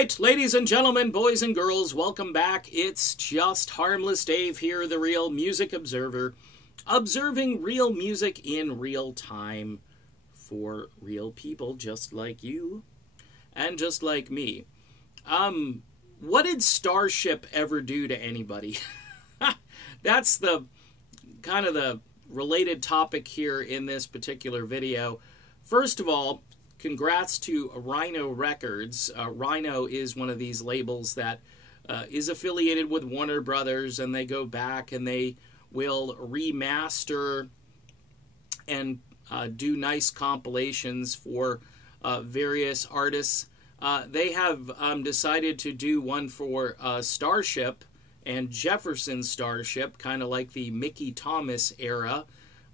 right, ladies and gentlemen, boys and girls, welcome back. It's just Harmless Dave here, the Real Music Observer, observing real music in real time for real people just like you and just like me. What did Starship ever do to anybody? That's the kind of the related topic here in this particular video. First of all, congrats to Rhino Records. Rhino is one of these labels that is affiliated with Warner Brothers, and they go back and they will remaster and do nice compilations for various artists. They have decided to do one for Starship and Jefferson Starship, kind of like the Mickey Thomas era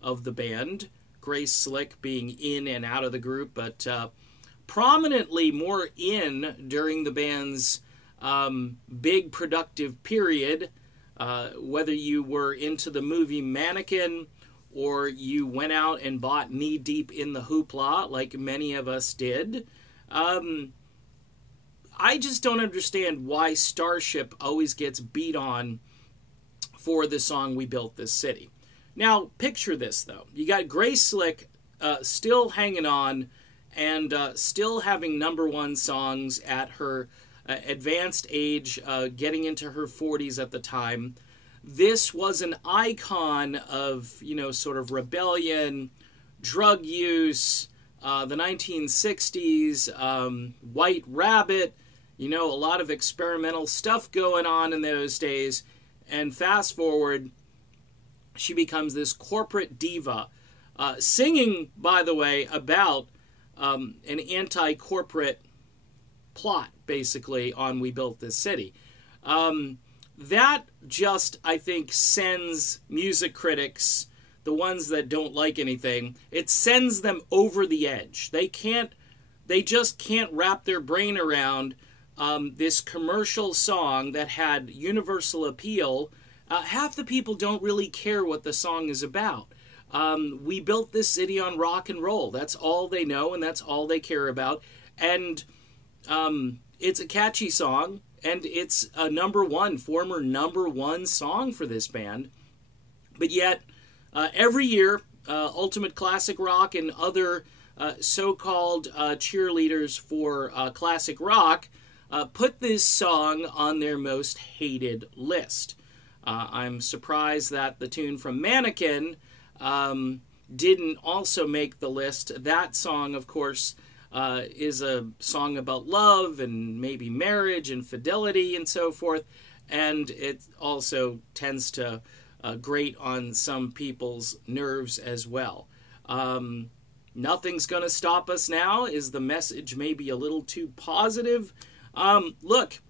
of the band. Grace Slick being in and out of the group, but prominently more in during the band's big productive period, whether you were into the movie Mannequin or you went out and bought Knee Deep in the Hoopla like many of us did. I just don't understand why Starship always gets beat on for the song We Built This City. Now, picture this, though. You got Grace Slick still hanging on and still having #1 songs at her advanced age, getting into her 40s at the time. This was an icon of, sort of rebellion, drug use, the 1960s, White Rabbit, a lot of experimental stuff going on in those days. And fast forward, she becomes this corporate diva, singing, by the way, about an anti-corporate plot, basically, on We Built This City. That just, I think, sends music critics, the ones that don't like anything, it sends them over the edge. They just can't wrap their brain around this commercial song that had universal appeal. Half the people don't really care what the song is about. We built this city on rock and roll. That's all they know, and that's all they care about. And it's a catchy song, and it's a former number one song for this band. But yet, every year, Ultimate Classic Rock and other so-called cheerleaders for classic rock put this song on their most hated list. I'm surprised that the tune from Mannequin didn't also make the list. That song, of course, is a song about love and maybe marriage and fidelity and so forth. And it also tends to grate on some people's nerves as well. Nothing's going to stop us now. Is the message maybe a little too positive? Look,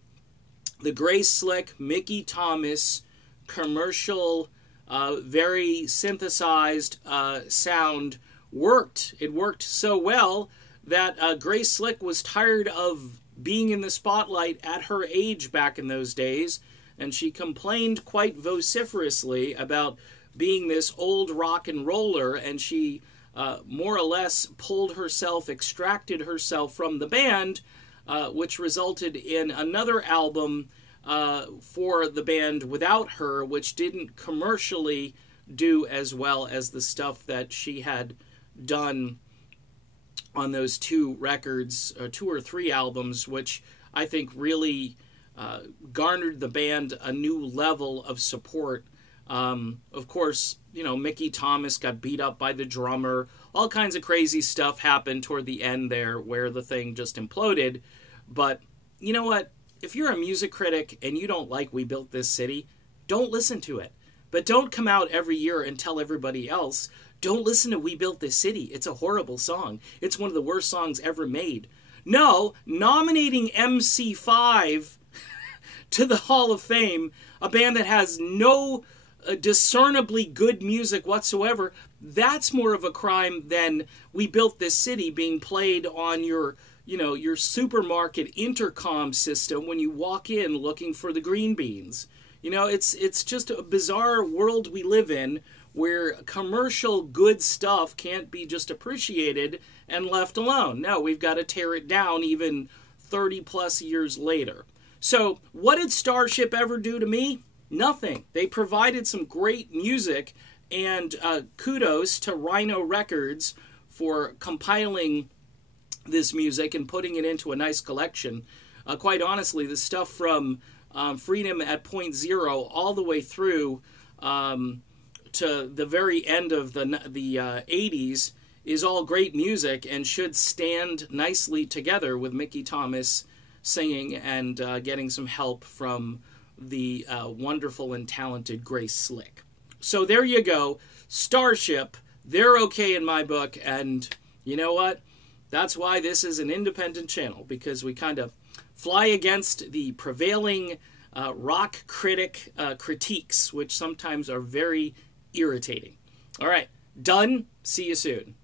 the Grace Slick, Mickey Thomas commercial, very synthesized sound worked. It worked so well that Grace Slick was tired of being in the spotlight at her age back in those days, and she complained quite vociferously about being this old rock and roller, and she more or less extracted herself from the band, which resulted in another album for the band without her, which didn't commercially do as well as the stuff that she had done on those 2 records, 2 or 3 albums, which I think really garnered the band a new level of support. Of course, Mickey Thomas got beat up by the drummer. All kinds of crazy stuff happened toward the end there where the thing just imploded. But you know what? If you're a music critic and you don't like We Built This City, don't listen to it. But don't come out every year and tell everybody else, don't listen to We Built This City. It's a horrible song. It's one of the worst songs ever made. No, nominating MC5 to the Hall of Fame, a band that has no discernibly good music whatsoever, that's more of a crime than We Built This City being played on your supermarket intercom system when you walk in looking for the green beans. It's just a bizarre world we live in where commercial good stuff can't be just appreciated and left alone. No, we've got to tear it down even 30 plus years later. So what did Starship ever do to me? Nothing. They provided some great music, and kudos to Rhino Records for compiling this music and putting it into a nice collection. Quite honestly, the stuff from Freedom at Point Zero all the way through to the very end of the 80s is all great music and should stand nicely together with Mickey Thomas singing and getting some help from the wonderful and talented Grace Slick. So there you go. Starship, they're okay in my book, and you know what? That's why this is an independent channel, because we kind of fly against the prevailing rock critic critiques, which sometimes are very irritating. All right, done. See you soon.